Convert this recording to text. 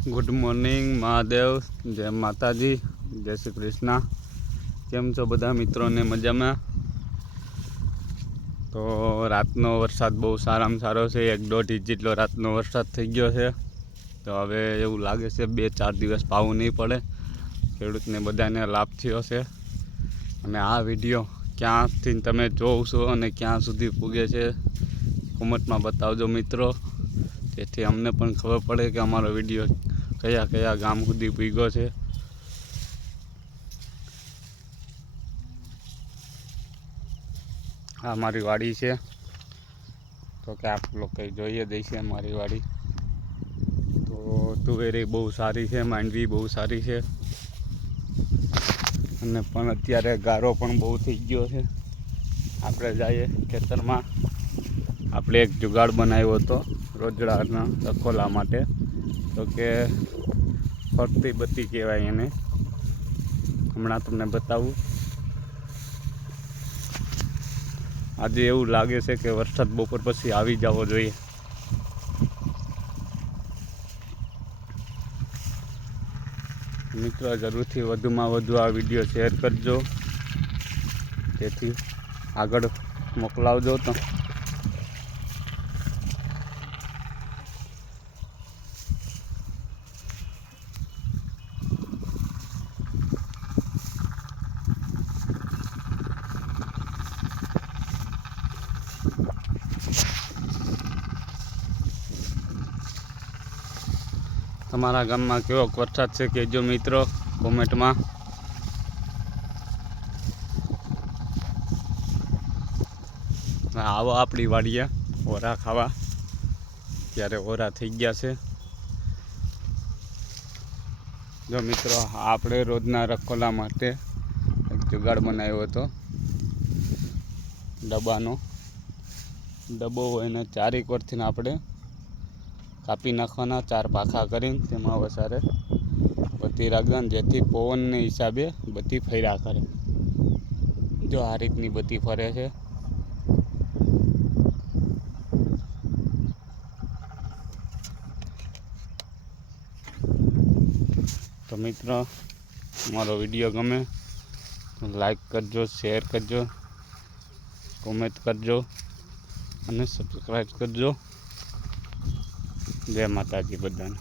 Good morning Mahadev, જય માતાજી, જય શ્રી કૃષ્ણ। કેમ છો બધા મિત્રોને? મજામાં? તો રાતનો વરસાદ બહુ સારામાં સારો છે। 1-1.5 ઇંચ જેટલો રાતનો વરસાદ થઈ ગયો છે। તો હવે એવું લાગે છે 2-4 દિવસ પાવું નહીં પડે। ખેડૂતને બધાને લાભ થયો છે। અને આ વિડીયો ક્યાંથી તમે જોવો છો અને ક્યાં સુધી પૂગે છે કોમેન્ટમાં બતાવજો મિત્રો, જેથી અમને પણ ખબર પડે કે અમારો વિડીયો કયા કયા ગામ સુધી પૂગ્યો છે। આ મારી વાડી છે, તો કે આપ લોકો જોઈએ દઈશે મારી વાડી। તો તુવેરી બહુ સારી છે, માંડવી બહુ સારી છે, અને પણ અત્યારે ગારો પણ બહુ થઈ ગયો છે। આપણે જઈએ ખેતરમાં। આપણે એક જુગાડ બનાવ્યો હતો રોજડાના રખોલા માટે, તો કે ફરતી બત્તી કહેવાય એને। હમણાં તમને બતાવું। આજે એવું લાગે છે કે વરસાદ બપોર પછી આવી જવો જોઈએ। મિત્રો જરૂરથી વધુમાં વધુ આ વિડીયો શેર કરજો, જેથી આગળ મોકલાવજો। તો તમારા ગામમાં કેવો વરસાદ છે કહેજો મિત્રો કોમેન્ટમાં। આવો આપણી વાડીએ ઓરા ખાવા। ત્યારે ઓરા થઈ ગયા છે। જો મિત્રો આપણે રોજના રખોલા માટે એક જુગાડ બનાવ્યો હતો ડબ્બાનો। ડબ્બો હોય એને 4 કોરથી આપણે કાપી નાખવાના, 4 પાખા કરીને તેમાં વસારે બત્તી રાખવાની, જેથી પવનને હિસાબે બત્તી ફર્યા કરે। જો આ રીતની બત્તી ફરે છે। તો મિત્રો મારો વિડીયો ગમે તો લાઈક કરજો, શેર કરજો, કોમેન્ટ કરજો અને સબસ્ક્રાઈબ કરજો। જય માતાજી બધાને।